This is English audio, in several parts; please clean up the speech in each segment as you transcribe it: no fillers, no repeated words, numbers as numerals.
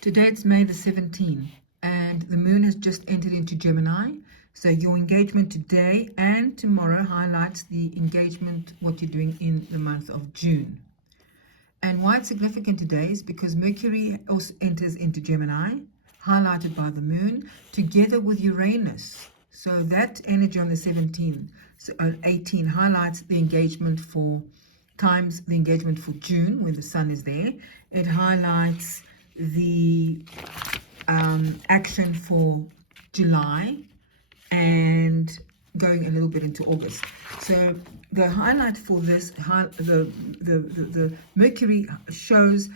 Today it's May the 17th and the moon has just entered into Gemini. So your engagement today and tomorrow highlights the engagement, what you're doing in the month of June. And why it's significant today is because Mercury also enters into Gemini, highlighted by the moon, together with Uranus. So that energy on the 17th, so 18 highlights the engagement for times, the engagement for June, when the sun is there. It highlights the action for July and going a little bit into August. So the highlight for this, the Mercury shows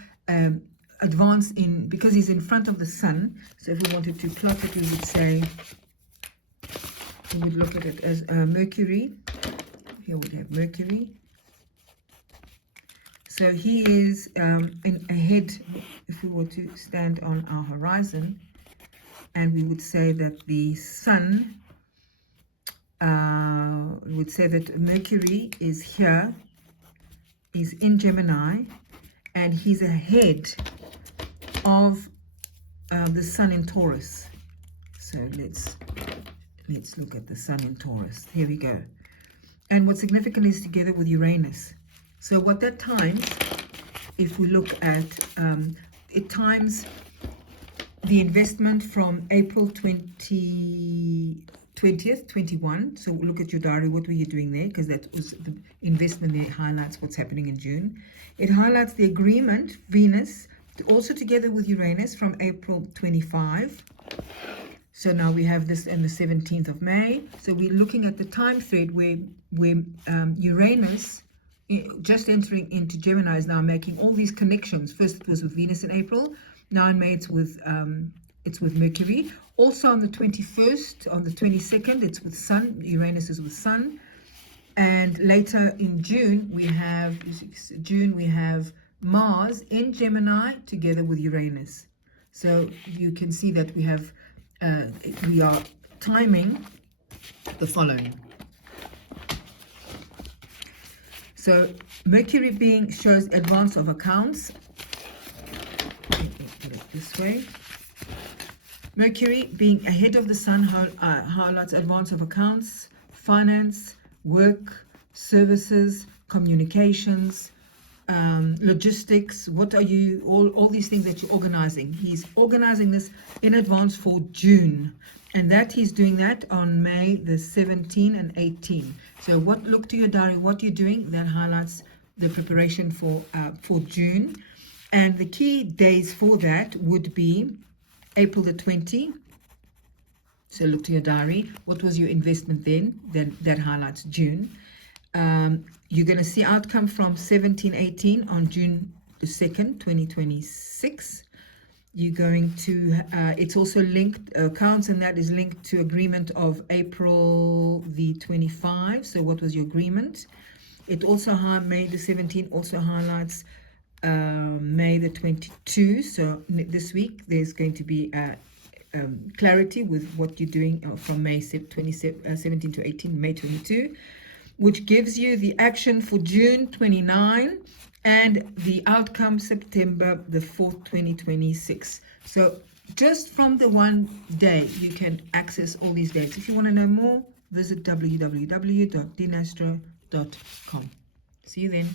advance in, because he's in front of the sun. So if we wanted to plot it, we would say, we would look at it as Mercury. Here we have Mercury. So he is ahead, if we were to stand on our horizon, and we would say that the sun, we would say that Mercury is here, is in Gemini, and he's ahead of the sun in Taurus. So let's look at the sun in Taurus. Here we go. And what's significant is together with Uranus. So what that times, if we look at, it times the investment from April 20th, 21. So look at your diary, what were you doing there? Because that was the investment there, highlights what's happening in June. It highlights the agreement, Venus, also together with Uranus from April 25. So now we have this on the 17th of May. So we're looking at the time thread where Uranus, just entering into Gemini, is now making all these connections. First it was with Venus in April. Now in May it's with Mercury. Also on the 21st, on the 22nd, it's with Sun. Uranus is with Sun. And later in June we have Mars in Gemini together with Uranus. So you can see that we are timing the following. So Mercury shows advance of accounts. Let me put it this way. Mercury being ahead of the sun highlights advance of accounts, finance, work, services, communications, logistics. What are you, all these things that you're organizing. He's organizing this in advance for June. And that he's doing that on May the 17th and 18th. So look to your diary, what you're doing, that highlights the preparation for June. And the key days for that would be April the 20th. So look to your diary. What was your investment then? Then that highlights June. You're going to see outcome from 17-18 on June the 2nd, 2026. You're going to, it's also linked, accounts, and that is linked to agreement of April the 25. So what was your agreement? It also, May the 17th also highlights May the 22. So this week there's going to be clarity with what you're doing from May 17 to 18, May 22, which gives you the action for June 29 and the outcome September the 4th, 2026. So just from the one day, you can access all these dates. If you want to know more, visit www.dinastro.com. See you then.